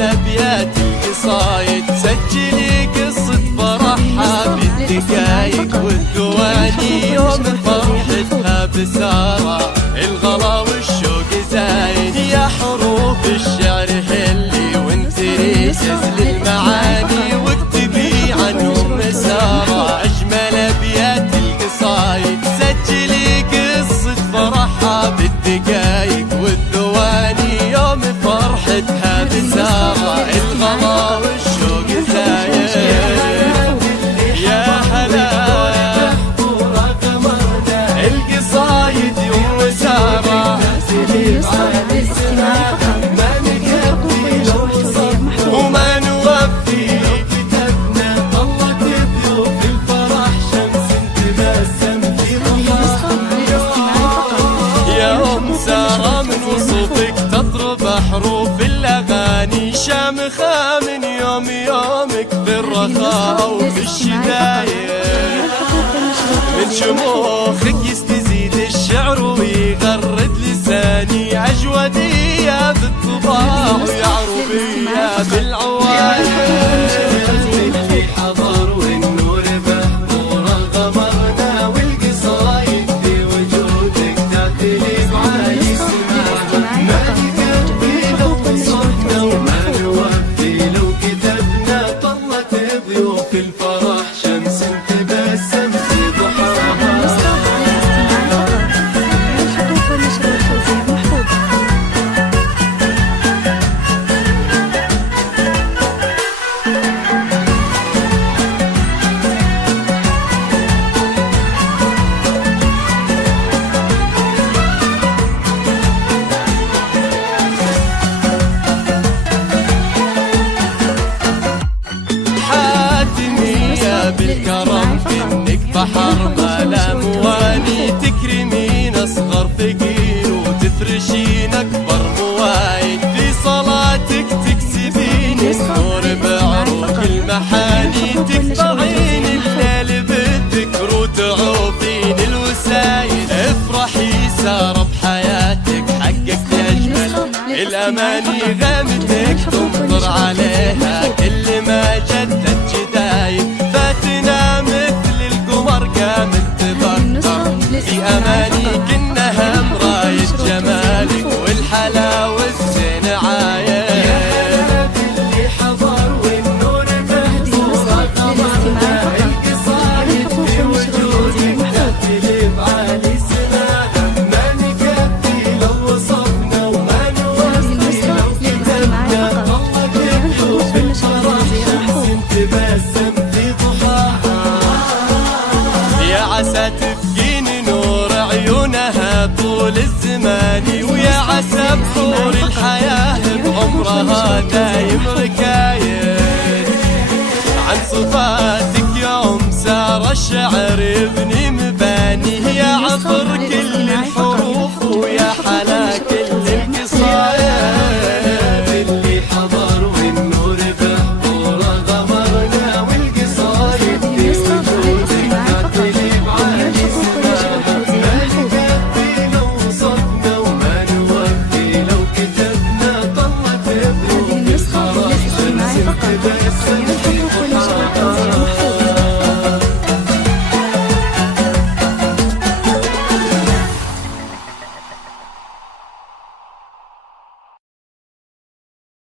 أبيات القصايد سجلي قصة فرحها بالدقايق والثواني يوم فرحتها بسارة الغلا والشوق زايد يا حروف الشعر هلي وانثري جزل المعاني واكتبي عنهم مسارة أجمل أبيات القصايد سجلي قصة فرحها بالدقايق والثواني يوم فرحتها بسارة الغلا والشوق زايد يا هلا القصايد يوم سارة وما نوفي كتبنا الله تبدو في الفرح شمس تبسم في ضحاها يا أم سارة من وصوفك تضرب حروف الأغاني شامخة من يوم يومك في الرخاء وفي الشدايد من شموخك يستزيد الشعر ويغرد لساني عجودية بالطباع ويا عروبية بالعوايد اللي حضر والنور بحضور غمرنا والقصايد في وجودك تعتلي بعالي سماها ما نكفي لو صرنا وما نوفي لو كتبنا طلت ضيوف الفرح شمس تبسم في ضحاها بالكرم فينك بحر ما لا مواني تكرمين اصغر فقير وتفرشين اكبر موايد في صلاتك تكسبين النور بعروق المحاني تقطعين الليل بالذكر وتعوفين الوسايد افرحي سارة بحياتك حقك اجمل الاماني غمتك تمطر عليها كل ما جدت جدايد فاتنا مثل القمر قامت تبطر في امانيك انها مراية جمالك والحلاوة الزين عايد اللي حضر والنور بحضور قمرنا القصايد في وجودك تأتي بعالي سماها ما نكفي لو وصفنا وما نوفي لو كتبنا والله تبدو في الفرح شمس تبسم في ضحاها يا عسى تبقين نور عيونها طول الزمان ويا عسى بحور الحياة بعمرها دايم ركايد عن صفاتك يا أم سارة الشعر ابني مباني يا عطر كل الحروف